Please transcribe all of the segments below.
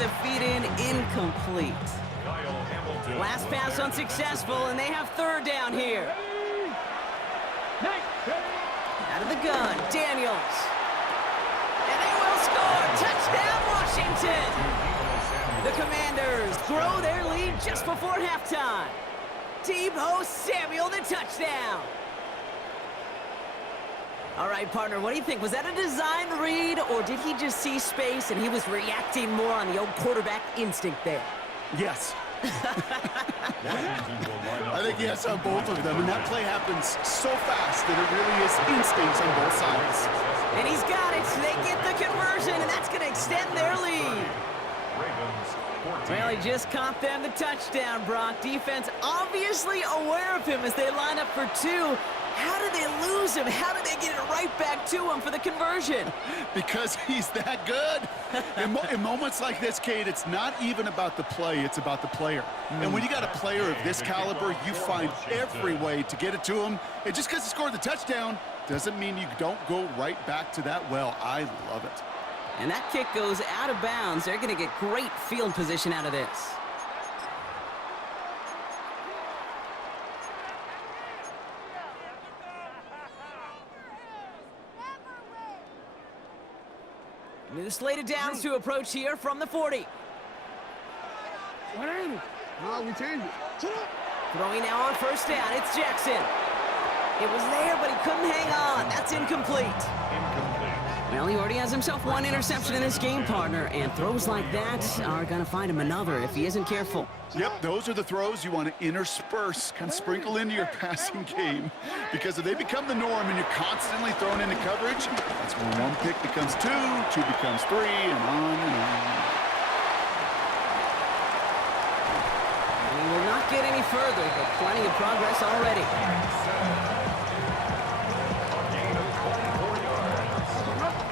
the feet in, incomplete. Last pass unsuccessful, and they have third down here. Out of the gun, Daniels. And they will score. Touchdown, Washington. The Commanders grow their lead just before halftime. Deebo Samuel, the touchdown. All right, partner, what do you think? Was that a design read, or did he just see space and he was reacting more on the old quarterback instinct there? Yes. I think yes on both of them, and that play happens so fast that it really is instincts on both sides. And he's got it. They get the conversion, and that's going to extend their lead. Well, he just caught them the touchdown, Brock. Defense obviously aware of him as they line up for two. How did they lose him? How did they get it right back to him for the conversion? Because he's that good. In moments like this, Kate, it's not even about the play, it's about the player. And when you got a player of this caliber, you find every way to get it to him. And just because he scored the touchdown doesn't mean you don't go right back to that well. I love it. And that kick goes out of bounds. They're going to get great field position out of this. The slated downs to approach here from the 40. No, we changed it. Throwing now on first down. It's Jackson. It was there, but he couldn't hang on. That's incomplete. Well, he already has himself one interception in this game, partner, and throws like that are going to find him another if he isn't careful. Yep, those are the throws you want to intersperse, kind of sprinkle into your passing game. Because if they become the norm and you're constantly thrown into coverage, that's when one pick becomes two, two becomes three, and on and on. We will not get any further, but plenty of progress already.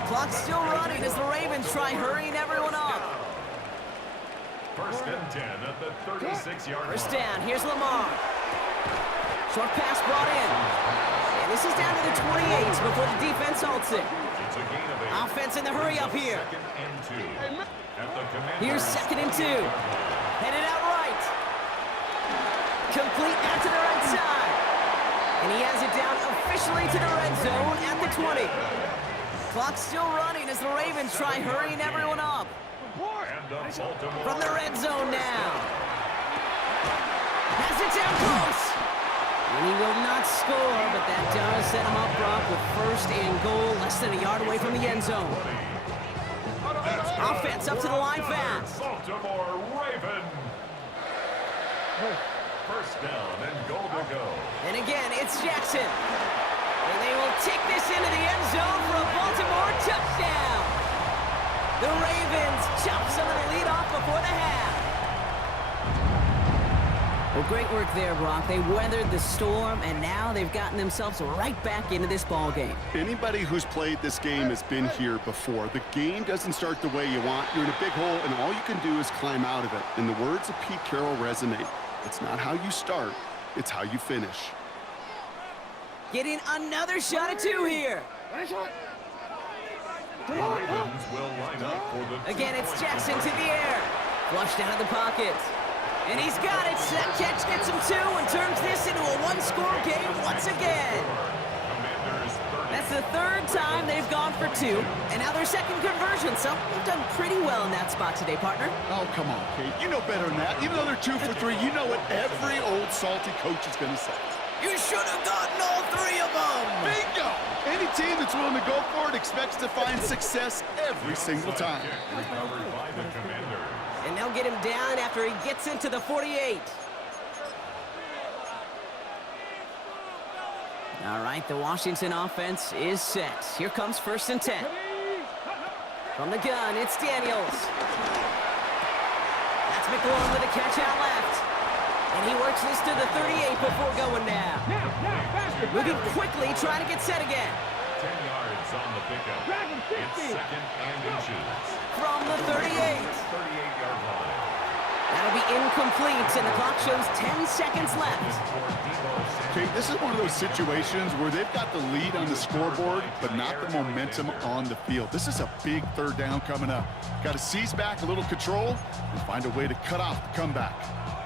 Clock's still running as the Ravens try hurrying everyone up. First and 10 at the 36-yard line. First down, here's Lamar. Short pass brought in. And this is down to the 28 before the defense halts it. It's a gain of 8. Offense in the hurry up here. Second and 2. At the Here's second and 2. Headed out right. Complete out to the right side. And he has it down officially to the red zone at the 20. Clock's still running as the Ravens try hurrying everyone up. From the red zone now. Has it down close. And he will not score, but that does set him up, Brock, with first and goal, less than a yard away from the end zone. Offense up to the line fast. Baltimore Raven. First down and goal to go. And again, it's Jackson. And they will take this into the end zone for a Baltimore touchdown. The Ravens chop some of the lead off before the half. Well, great work there, Brock. They weathered the storm, and now they've gotten themselves right back into this ball game. Anybody who's played this game has been here before. The game doesn't start the way you want. You're in a big hole, and all you can do is climb out of it. And the words of Pete Carroll resonate. It's not how you start, it's how you finish. Getting another shot at two here. The Ravens will line up for the Again, it's Jackson to the air. Flushed out of the pocket. And he's got it. That catch gets him two and turns this into a one-score game once again. That's the third time they've gone for two, and now their second conversion. So they've done pretty well in that spot today, partner. Oh, come on, Kate. You know better than that. Even though they're 2 for 3, you know what every old salty coach is going to say. You should have gotten all three of them. Bingo! Any team that's willing to go for it expects to find success every single time. recovered by the Commanders. And they'll get him down after he gets into the 48. All right, the Washington offense is set. Here comes first and 10. From the gun, it's Daniels. That's McLaurin with a catch out left. And he works this to the 38 before going down. Moving quickly, trying to get set again. 10 yards on the pickup. It's second and inches. From the 38. 38-yard line. That'll be incomplete, and the clock shows 10 seconds left. Kate, this is one of those situations where they've got the lead on the scoreboard, but not the momentum on the field. This is a big third down coming up. Got to seize back a little control and find a way to cut off the comeback.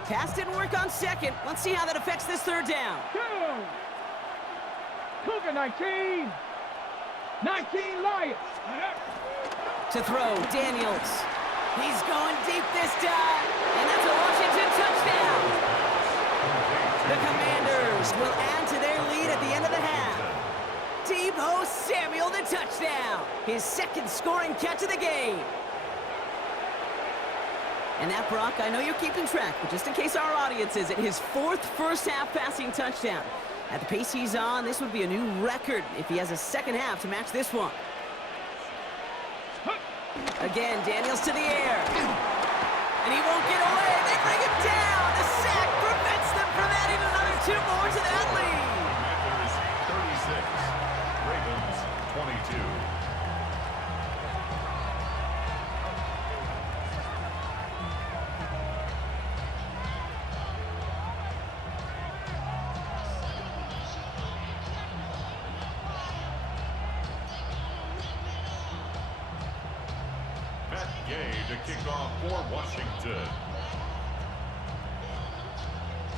Pass didn't work on second. Let's see how that affects this third down. Cougar 19. 19 Lions. To throw, Daniels. He's going deep this time, and that's a Washington touchdown. The Commanders will add to their lead at the end of the half. Deebo Samuel, the touchdown. His second scoring catch of the game. And that, Brock, I know you're keeping track, but just in case our audience isn't, his fourth first-half passing touchdown. At the pace he's on, this would be a new record if he has a second half to match this one. Again, Daniels to the air. And he won't get away. They bring him down. The sack prevents them from adding another 2 more to that lead. Commanders 36, Ravens 22. To kick off for Washington.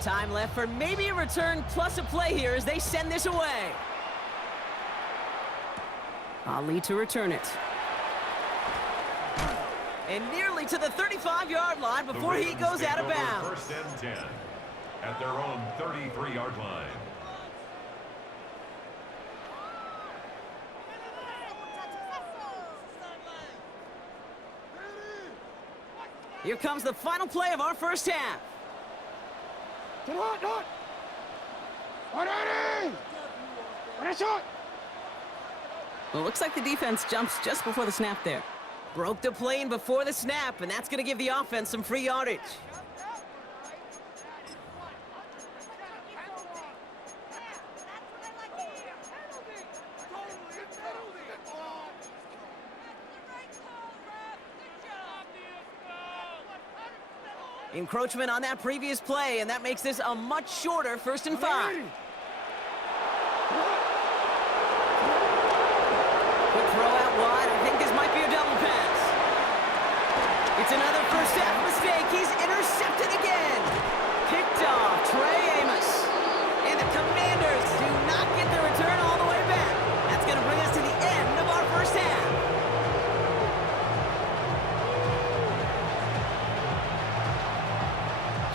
Time left for maybe a return plus a play here as they send this away. Ali to return it. And nearly to the 35-yard line before he goes out of bounds. First and 10 at their own 33-yard line. Here comes the final play of our first half. Well, it looks like the defense jumps just before the snap there. Broke the plane before the snap, and that's going to give the offense some free yardage. Encroachment on that previous play, and that makes this a much shorter 1st and 5. Quick throw out wide. I think this might be a double pass. It's another first half mistake. He's intercepted again. Picked off Trey Amos. And the Commanders do not get the return all the way back. That's going to bring us to the end of our first half.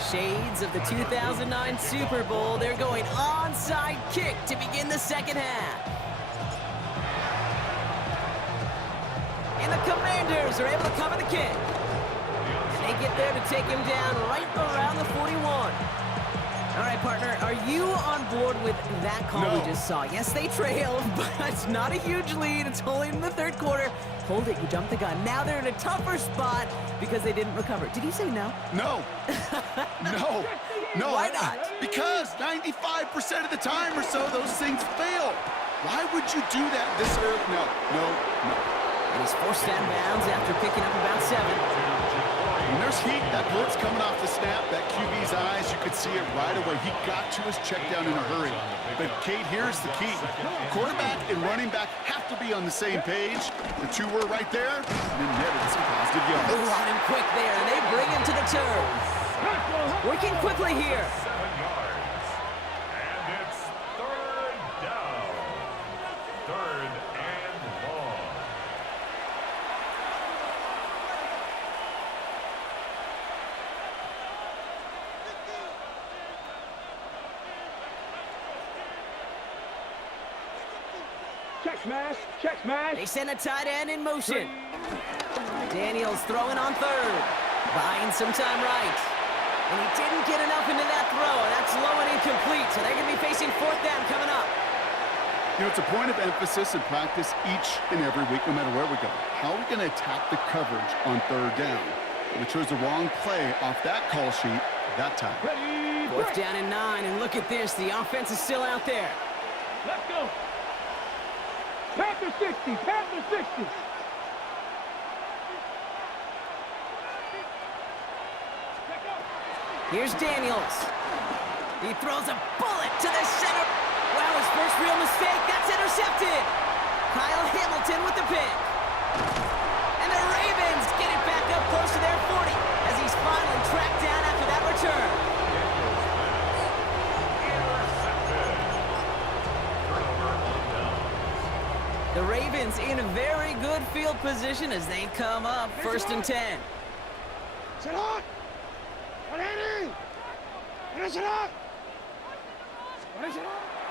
Shades of the 2009 Super Bowl. They're going onside kick to begin the second half. And the Commanders are able to cover the kick. And they get there to take him down right around the 41. All right, partner, are you on board with that call we just saw? Yes, they trailed, but it's not a huge lead. It's only in the 3rd quarter. Hold it, you jumped the gun. Now they're in a tougher spot because they didn't recover. Did you say no? No. No. No. Why not? Because 95% of the time or so, those things fail. Why would you do that this early? No. And he's forced out of bounds after picking up about 7. When there's heat, that blitz coming off the snap, that QB's eyes, you could see it right away. He got to his check down in a hurry. But, Kate, here's the key. Quarterback and running back have to be on the same page. The two were right there, and then netted some positive yards. Ooh, on him quick there, and they bring him to the turf. Working quickly here. 7 yards. And it's 3rd down. 3rd and long. Check smash. They send a tight end in motion. Daniels throwing on 3rd. Buying some time right. And he didn't get enough into that throw. That's low and incomplete, so they're going to be facing 4th down coming up. You know, it's a point of emphasis in practice each and every week, no matter where we go. How are we going to attack the coverage on 3rd down? We chose the wrong play off that call sheet that time. 4th down and 9, and look at this. The offense is still out there. Let's go. Panther 60. Panther 60. Here's Daniels. He throws a bullet to the center. Wow, his first real mistake. That's intercepted. Kyle Hamilton with the pick. And the Ravens get it back up close to their 40 as he's finally tracked down after that return. The Ravens in a very good field position as they come up 1st and 10.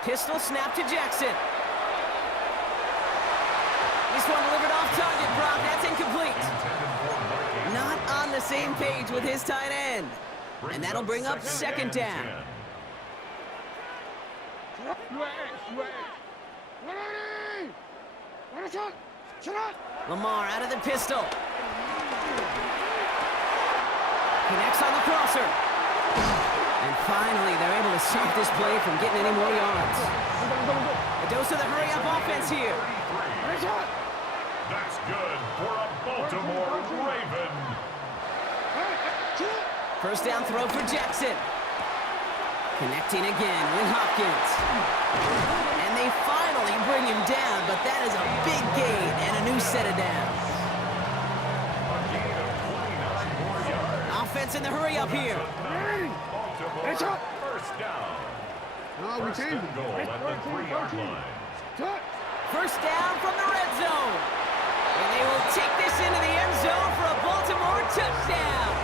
Pistol snap to Jackson. This one delivered off target, Brock. That's incomplete. Not on the same page with his tight end. And that'll bring up 2nd down. Lamar out of the pistol. Connects on the crosser. And finally, they're able to stop this play from getting any more yards. A dose of the hurry-up offense here. That's good for a Baltimore Raven. 1st down throw for Jackson. Connecting again with Hopkins. And they finally bring him down, but that is a big gain and a new set of downs. Offense in the hurry-up here. Baltimore, 1st down. First and goal at the 3-yard line. 1st down from the red zone. And they will take this into the end zone for a Baltimore touchdown.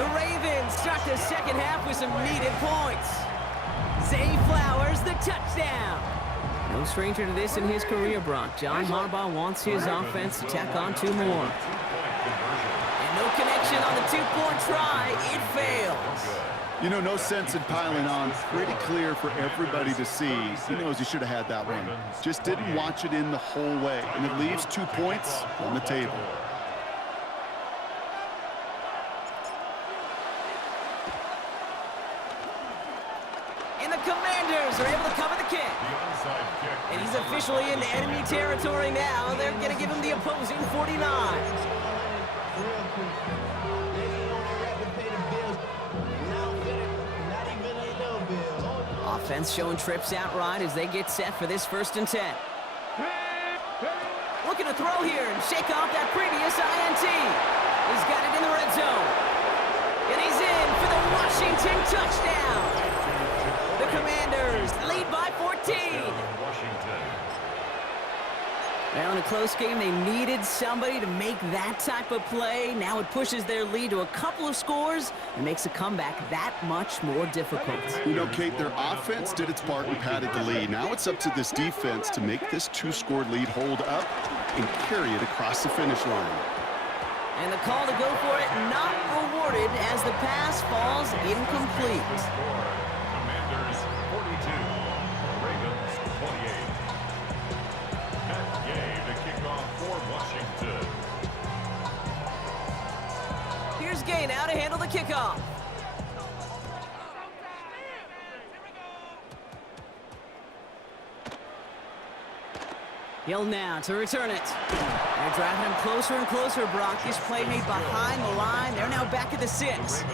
The Ravens start the 2nd half with some needed points. Zay Flowers, the touchdown. No stranger to this in his career, Brock. John Harbaugh wants his offense to tack on 2 more. And no connection on the 2-point try. It fails. You know, no sense in piling on. Pretty clear for everybody to see. He knows he should have had that one. Just didn't watch it in the whole way. And it leaves 2 points on the table. And the Commanders are able to cover the kick. And he's officially into enemy territory now. They're going to give him the opposing 49. Offense showing trips out right as they get set for this 1st and 10. Looking to throw here and shake off that previous INT. He's got it in the red zone. And he's in for the Washington touchdown. The Commanders lead by 14. Now in a close game, they needed somebody to make that type of play. Now it pushes their lead to a couple of scores and makes a comeback that much more difficult. You know, Kate, their offense did its part and padded the lead. Now it's up to this defense to make this 2-score lead hold up and carry it across the finish line. And the call to go for it not rewarded as the pass falls incomplete. Commanders 42, Ravens 28. Matt Gay to kick off for Washington. Here's Gay now to handle the kickoff. Hill now to return it. They're driving him closer and closer, Brock. This play made behind the line. They're now back at the 6.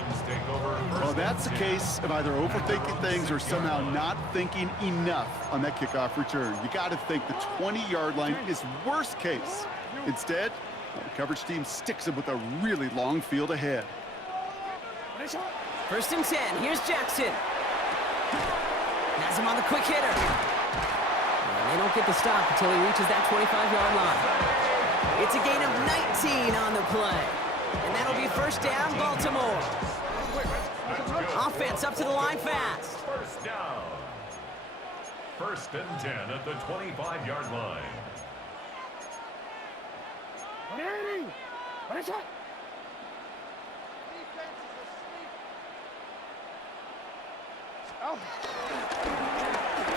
Well, that's the case of either overthinking things or somehow not thinking enough on that kickoff return. You got to think the 20-yard line is worst case. Instead, the coverage team sticks him with a really long field ahead. 1st and 10. Here's Jackson. Has him on the quick hitter. They don't get the stop until he reaches that 25-yard line. It's a gain of 19 on the play. And that'll be 1st down, Baltimore. Offense up to the line fast. 1st down. 1st and 10 at the 25-yard line.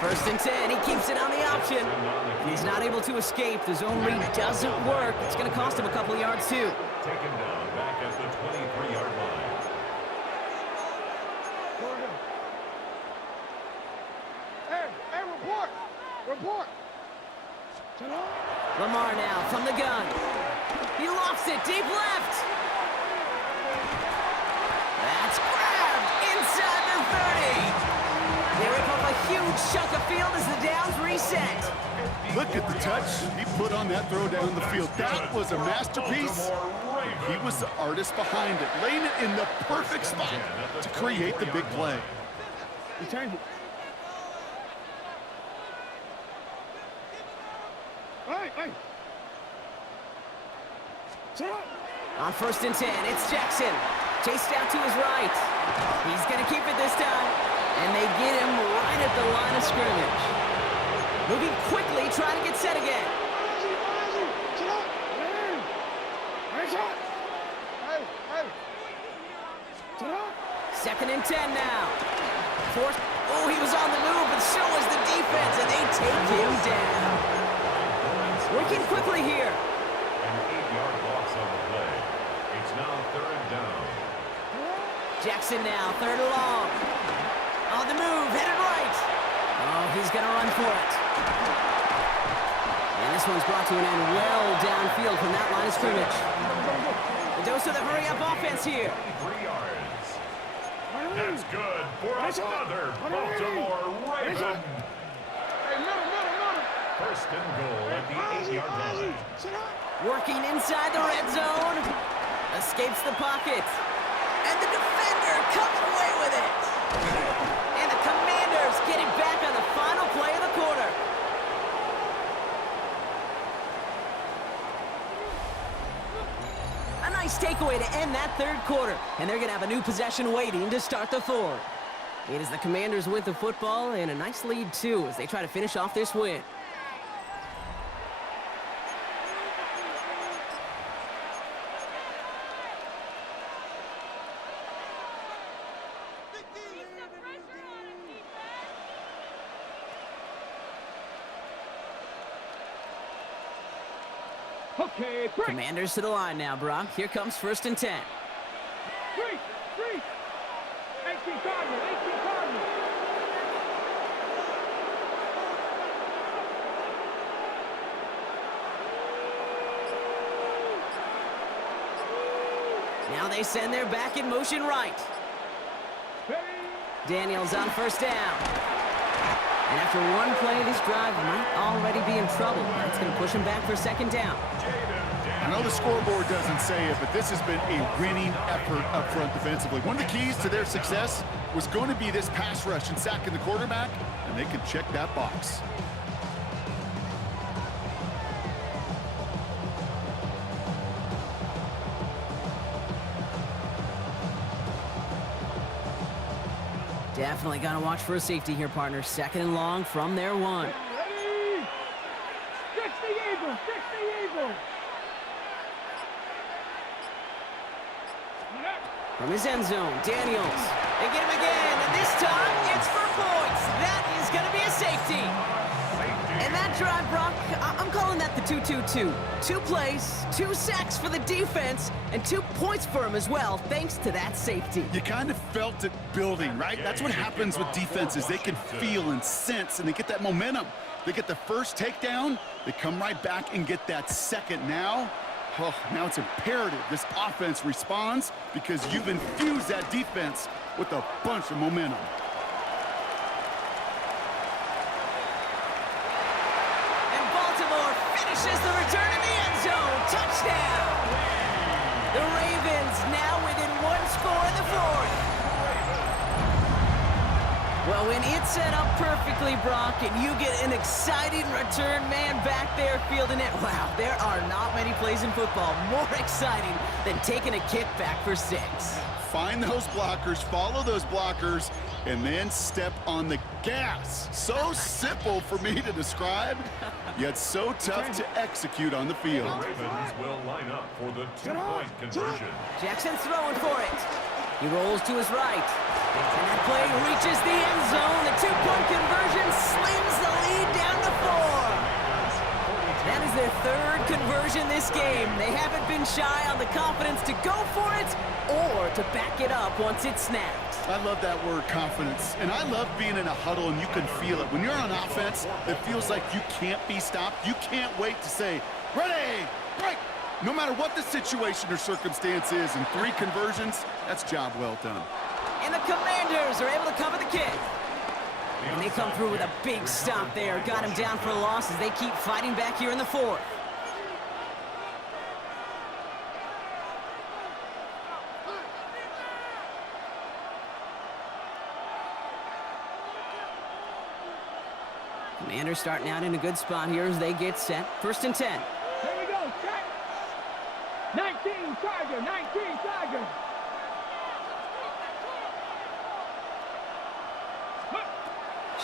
First and 10, he keeps it on the option. And he's not able to escape. The zone read doesn't work. It's going to cost him a couple of yards, too. Taken down back at the 23-yard line. Hey, report! Report! Lamar now from the gun. He lofts it deep left. That's grabbed. huge chunk of field as the downs reset. Look at the touch he put on that throw down the field. That was a masterpiece. He was the artist behind it, laying it in the perfect spot to create the big play. He turned it. Hey. Sit up. On 1st and 10, it's Jackson. Chased out to his right. He's going to keep it this time. And they get him right at the line of scrimmage. Moving quickly, trying to get set again. Sit up. Hey, shot. Hey. Sit up. 2nd and 10 now. Fourth. Oh, he was on the move, but so was the defense, and they take him down. Working quickly here. An 8-yard loss on the play. It's now 3rd down. Jackson now, 3rd and long. On the move, headed right. Oh, he's going to run for it. And this one's brought to an end well downfield from that line of scrimmage. The dose of the hurry-up offense here. 3 yards. That's good for another Baltimore Raven. Hey, middle. 1st and goal at the 8-yard line. Sit up. Working inside the red zone. Escapes the pocket. And the defender comes away with it. And the Commanders getting back on the final play of the quarter. A nice takeaway to end that 3rd quarter. And they're going to have a new possession waiting to start the 4th. It is the Commanders with the football and a nice lead, too, as they try to finish off this win. Okay, break. Commanders to the line now, Brock. Here comes 1st and 10. Three. 18 Cardinals. Now they send their back in motion right. Daniels on 1st down. And after one play, this drive might already be in trouble. That's going to push him back for 2nd down. I know the scoreboard doesn't say it, but this has been a winning effort up front defensively. One of the keys to their success was going to be this pass rush and sacking the quarterback, and they can check that box. Definitely got to watch for a safety here, partner. 2nd and long from their 1. Ready? Fix the Eagle. From his end zone, Daniels. They get him again, and this time it's for points. That is going to be a safety. And that drive, Brock, I'm calling that the 2-2-2. 2 plays, 2 sacks for the defense, and 2 points for him as well, thanks to that safety. You kind of felt it building, right? That's what happens with defenses. They can feel and sense, and they get that momentum. They get the first takedown, they come right back and get that second. Now it's imperative this offense responds because you've infused that defense with a bunch of momentum. And Baltimore finishes the return in the end zone. Touchdown! The Ravens now within 1 score in the 4th. Well, when it's set up perfectly, Brock, and you get an exciting return man back there fielding it, wow, there are not many plays in football more exciting than taking a kick back for 6. Find those blockers, follow those blockers, and then step on the gas. So simple for me to describe, yet so tough to execute on the field. The Ravens will line up for the 2-point conversion. Jackson's throwing for it. He rolls to his right. And that play reaches the end zone. The 2-point conversion slings the lead down to 4. That is their 3rd conversion this game. They haven't been shy on the confidence to go for it or to back it up once it's snapped. I love that word, confidence. And I love being in a huddle and you can feel it. When you're on offense, it feels like you can't be stopped. You can't wait to say, ready, break. No matter what the situation or circumstance is, in 3 conversions, that's job well done. And the Commanders are able to cover the kick. And they come through with a big stop there. Got him down for a loss as they keep fighting back here in the fourth. Commanders starting out in a good spot here as they get set. 1st and 10. Here we go, set. 19 Tiger, 19 Tiger.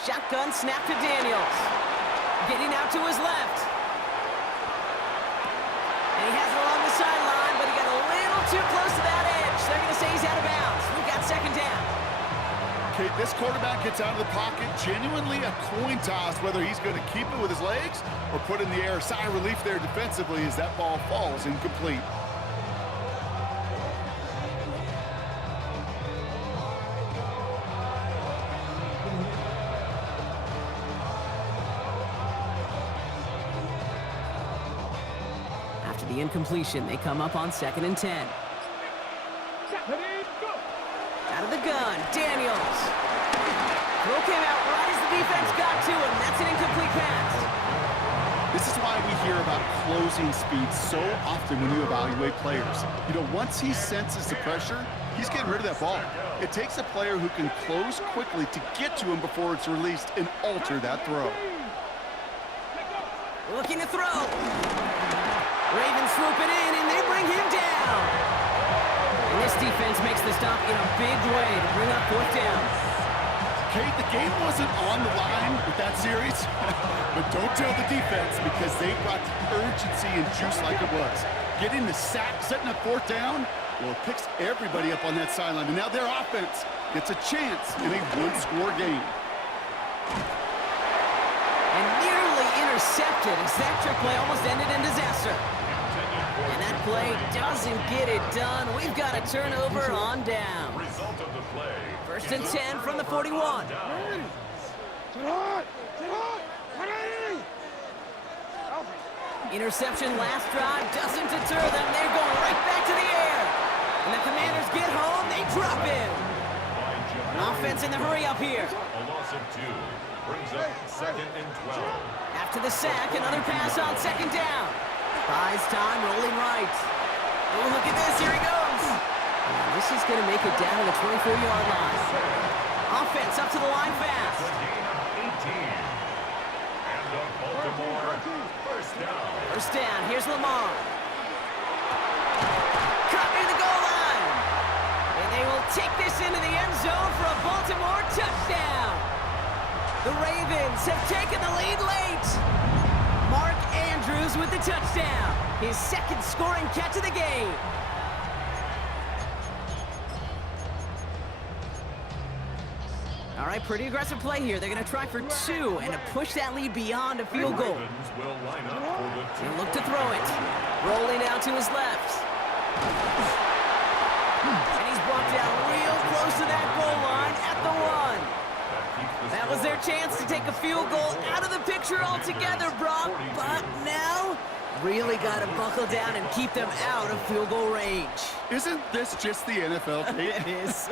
Shotgun snap to Daniels. Getting out to his left. And he has it along the sideline, but he got a little too close to that edge. They're going to say he's out of bounds. We've got 2nd down. Okay, this quarterback gets out of the pocket, genuinely a coin toss whether he's going to keep it with his legs or put in the air. Sigh of relief there defensively as that ball falls incomplete. After the incompletion, they come up on 2nd and 10. Go. Out of the gun, Daniels. Throw came out right as the defense got to him. That's an incomplete pass. This is why we hear about closing speed so often when you evaluate players. You know, once he senses the pressure, he's getting rid of that ball. It takes a player who can close quickly to get to him before it's released and alter that throw. Looking to throw. Ravens swooping in, and they bring him down. And this defense makes the stop in a big way to bring up 4th down. Kate, the game wasn't on the line with that series, but don't tell the defense because they brought the urgency and juice like it was. Getting the sack, setting up 4th down, well, it picks everybody up on that sideline. And now their offense gets a chance in a one-score game. And nearly intercepted as that trick play almost ended in disaster. And that play doesn't get it done. We've got a turnover on down. Result of the play. 1st and 10 from the 41. Interception last drive doesn't deter them. They're going right back to the air. And the Commanders get home. They drop in. Offense in the hurry up here. A loss of 2 brings up 2nd and 12. After the sack, another pass on 2nd down. Buys time, rolling right. Oh, look at this. Here he goes. And this is going to make it down to the 24-yard line. Offense up to the line fast. A gain of 18. And the Baltimore 1st down. 1st down. Here's Lamar. Caught near the goal line. And they will take this into the end zone for a Baltimore touchdown. The Ravens have taken the lead late. Mark Andrews with the touchdown. His 2nd scoring catch of the game. All right, pretty aggressive play here. They're going to try for 2 and to push that lead beyond a field goal. Ravens will line up for the He'll look to throw it. Rolling out to his left. And he's brought down real close to that goal line at the 1. That was their chance to take a field goal out of the picture altogether, Brock. But now, really got to buckle down and keep them out of field goal range. Isn't this just the NFL, Kate? It is.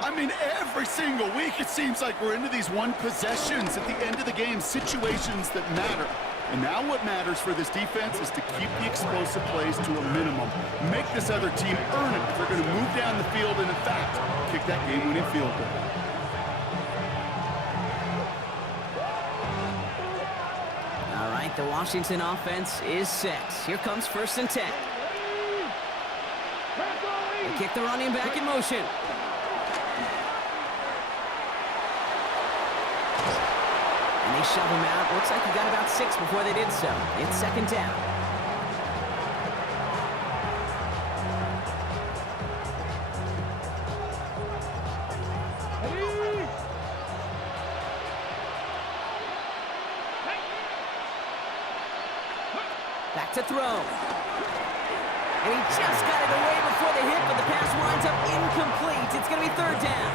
I mean, every single week it seems like we're into these one possessions at the end of the game, situations that matter. And now what matters for this defense is to keep the explosive plays to a minimum. Make this other team earn it if they're going to move down the field and, in fact, kick that game-winning field goal. All right, the Washington offense is set. Here comes 1st and 10. They kick the running back in motion. And they shove him out. Looks like he got about 6 before they did so. It's 2nd down. Back to throw. And he just got it away before the hit, but the pass winds up incomplete. It's going to be 3rd down.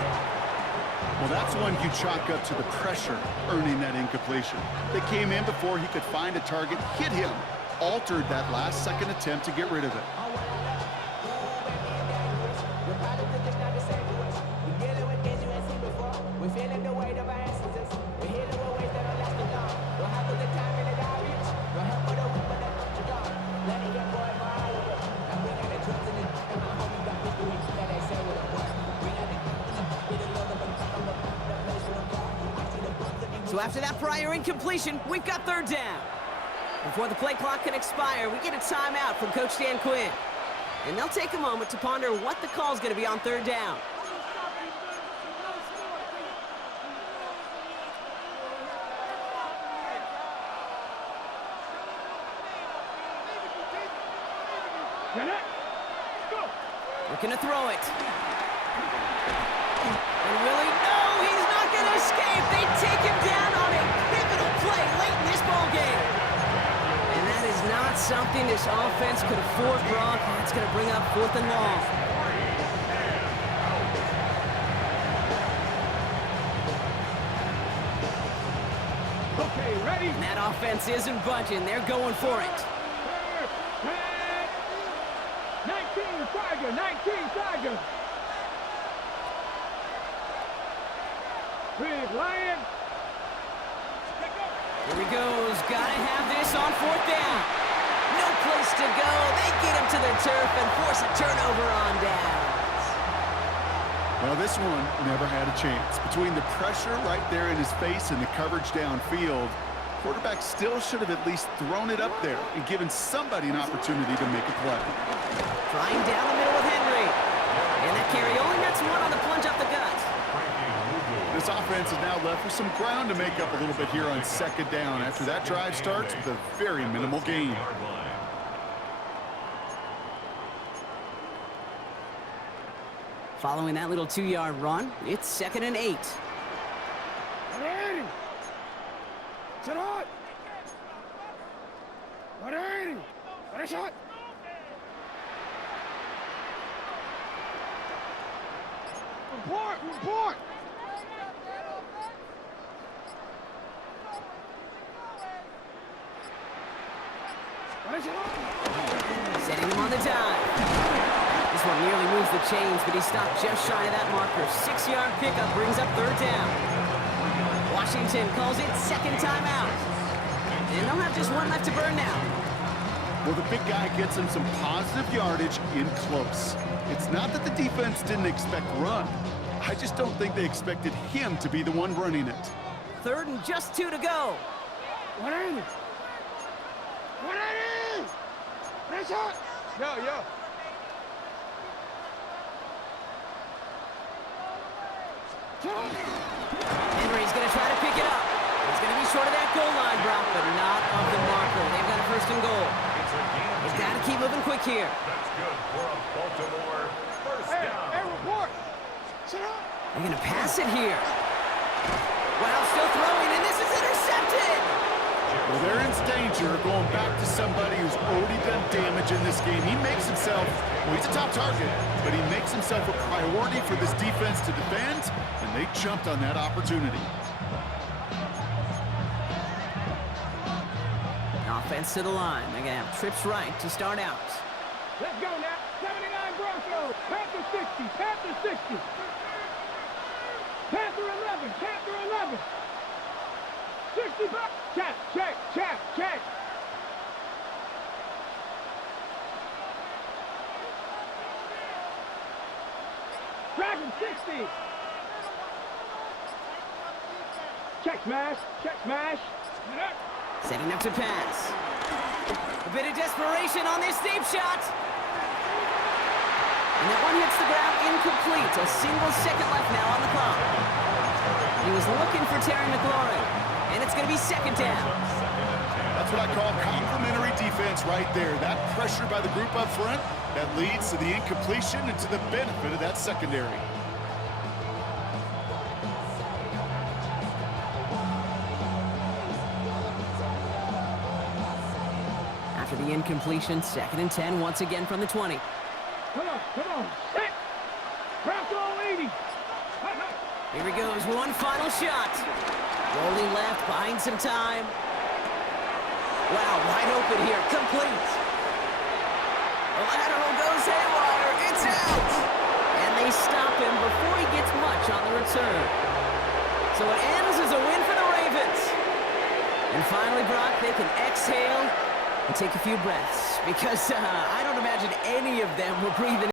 Well, that's one you chalk up to the pressure earning that incompletion. They came in before he could find a target, hit him, altered that last-second attempt to get rid of it. We're feeling the weight of our ancestors. So after that prior incompletion, we've got third down. Before the play clock can expire, we get a timeout from Coach Dan Quinn. And they'll take a moment to ponder what the call is going to be on third down. Looking to throw it. And really, no, he's not going to escape. They take him down on a pivotal play late in this ball game. And that is not something this offense could afford, Brock. That's going to bring up 4th and long. Okay, ready? And that offense isn't budging. They're going for it. 19 Tiger, 19 Tiger. Big Lion. Here he goes. Gotta have this on 4th down. No place to go. They get him to their turf and force a turnover on downs. Well, this one never had a chance. Between the pressure right there in his face and the coverage downfield, quarterback still should have at least thrown it up there and given somebody an opportunity to make a play. Trying down the middle with Henry. And that carry only nets one on the plunge up the gut. This offense is now left with some ground to make up a little bit here on 2nd down after that drive starts with a very minimal gain. Following that little 2-yard run, it's 2nd and 8. Sit on. 180. Finish it. Report. Setting him on the dive. This one nearly moves the chains, but he stopped just shy of that marker. 6-yard pickup brings up 3rd down. Washington calls it 2nd timeout. And they'll have just one left to burn now. Well, the big guy gets him some positive yardage in close. It's not that the defense didn't expect run. I just don't think they expected him to be the one running it. 3rd and just 2 to go. 180. 180. Finish it. Yo. Henry's going to try to pick it up. It's going to be short of that goal line, Brock, but not of the marker. They've got a 1st and goal. They've got to keep moving quick here. That's good for a Baltimore 1st down. Hey, report. Sit up. They're going to pass it here. Wow, still throwing, and this is intercepted. Well, they're in danger of going back to somebody who's already done damage in this game. He makes himself, well, he's a top target, but he makes himself a priority for this defense to defend, and they jumped on that opportunity. Offense to the line. They're going to have trips right to start out. Let's go now. 79 Broncos. Panther 60. Panther 60. Panther 11. Panther 11. 60 back. Check. Dragon 60. Check smash. Setting up to pass. A bit of desperation on this deep shot. And that one hits the ground incomplete. A single second left now on the clock. He was looking for Terry McLaurin. And it's going to be 2nd down. That's what I call complementary defense right there. That pressure by the group up front, that leads to the incompletion and to the benefit of that secondary. After the incompletion, 2nd and 10 once again from the 20. Come on. Set. Bronco 80. Here he goes, one final shot. Rolling left, buying some time. Wow, wide open here, complete. The lateral goes haywire, it's out. And they stop him before he gets much on the return. So it ends as a win for the Ravens. And finally, Brock, they can exhale and take a few breaths, because I don't imagine any of them were breathing